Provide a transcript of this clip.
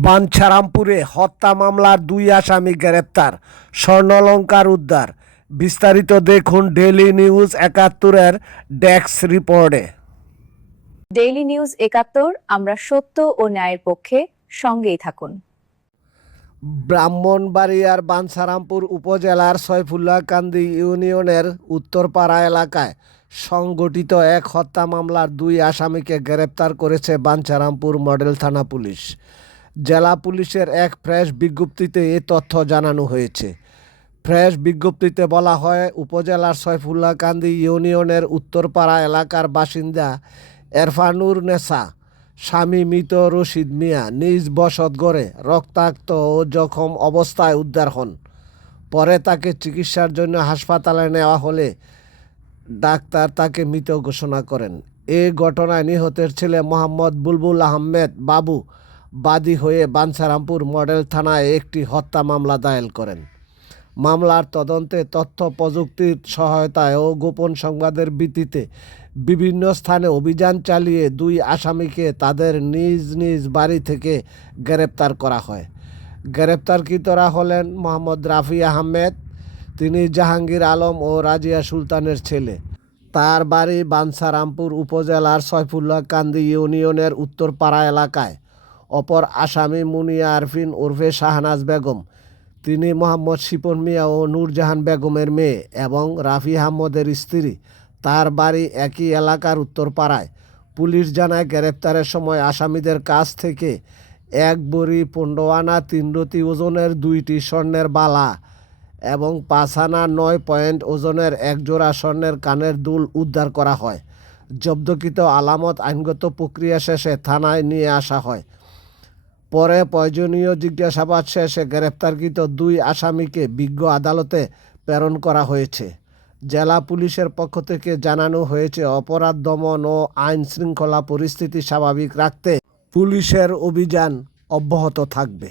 বাঞ্ছারামপুরে হত্যা মামলার দুই আসামি গ্রেপ্তার, স্বর্ণালংকার উদ্ধার। বিস্তারিত দেখুন ডেইলি নিউজ ৭১-এর ডেস্ক রিপোর্টে। ডেইলি নিউজ ৭১, আমরা সত্য ও ন্যায়ের পক্ষে, সঙ্গেই থাকুন। ব্রাহ্মণবাড়িয়ার বাঞ্ছারামপুর উপজেলার সৈফুল্লাহকান্দি ইউনিয়নের উত্তরপাড়া এলাকায় সংগঠিত এক হত্যা মামলার দুই আসামিকে গ্রেপ্তার করেছে বাঞ্ছারামপুর মডেল থানা পুলিশ। জেলা পুলিশের এক প্রেস বিজ্ঞপ্তিতে এ তথ্য জানানো হয়েছে। প্রেস বিজ্ঞপ্তিতে বলা হয়, উপজেলার সৈফুল্লাহকান্দি ইউনিয়নের উত্তরপাড়া এলাকার বাসিন্দা এরফানুর নেসা স্বামী মৃত রশিদ মিয়া নিজ বসতঘরে রক্তাক্ত ও জখম অবস্থায় উদ্ধার হন। পরে তাকে চিকিৎসার জন্য হাসপাতালে নেওয়া হলে ডাক্তার তাকে মৃত ঘোষণা করেন। এ ঘটনায় নিহতের ছেলে মোহাম্মদ বুলবুল আহমেদ বাবু বাদী হয়ে বাঞ্ছারামপুর মডেল থানায় একটি হত্যা মামলা দায়ের করেন। মামলার তদন্তে তথ্য প্রযুক্তির সহায়তায় ও গোপন সংবাদের ভিত্তিতে বিভিন্ন স্থানে অভিযান চালিয়ে দুই আসামিকে তাদের নিজ নিজ বাড়ি থেকে গ্রেপ্তার করা হয়। গ্রেপ্তারকৃতরা হলেন মোহাম্মদ রাফি আহমেদ, তিনি জাহাঙ্গীর আলম ও রাজিয়া সুলতানের ছেলে। তার বাড়ি বাঞ্ছারামপুর উপজেলার সৈফুল্লাহকান্দি ইউনিয়নের উত্তরপাড়া এলাকায়। অপর আসামি মুনিয়া আরফিন ওরফে শাহনাজ বেগম, তিনি মোহাম্মদ শিপন মিয়া ও নূরজাহান বেগমের মেয়ে এবং রাফি আহমদের স্ত্রী। তার বাড়ি একই এলাকার উত্তরপাড়ায়। পুলিশ জানায়, গ্রেপ্তারের সময় আসামিদের কাছ থেকে ১ ভরি ১৫ আনা ৩ রতি ওজনের ২টি স্বর্ণের বালা এবং ৫ আনা ৯ পয়েন্ট ওজনের ১ জোড়া স্বর্ণের কানের দুল উদ্ধার করা হয়। জব্দকৃত আলামত আইনগত প্রক্রিয়া শেষে থানায় নিয়ে আসা হয়। পরে প্রয়োজনীয় জিজ্ঞাসাবাদ শেষে গ্রেপ্তারকৃত দুই আসামিকে বিজ্ঞ আদালতে প্রেরণ করা হয়েছে। জেলা পুলিশের পক্ষ থেকে জানানো হয়েছে, অপরাধ দমন ও আইন শৃঙ্খলা পরিস্থিতি স্বাভাবিক রাখতে পুলিশের অভিযান অব্যাহত থাকবে।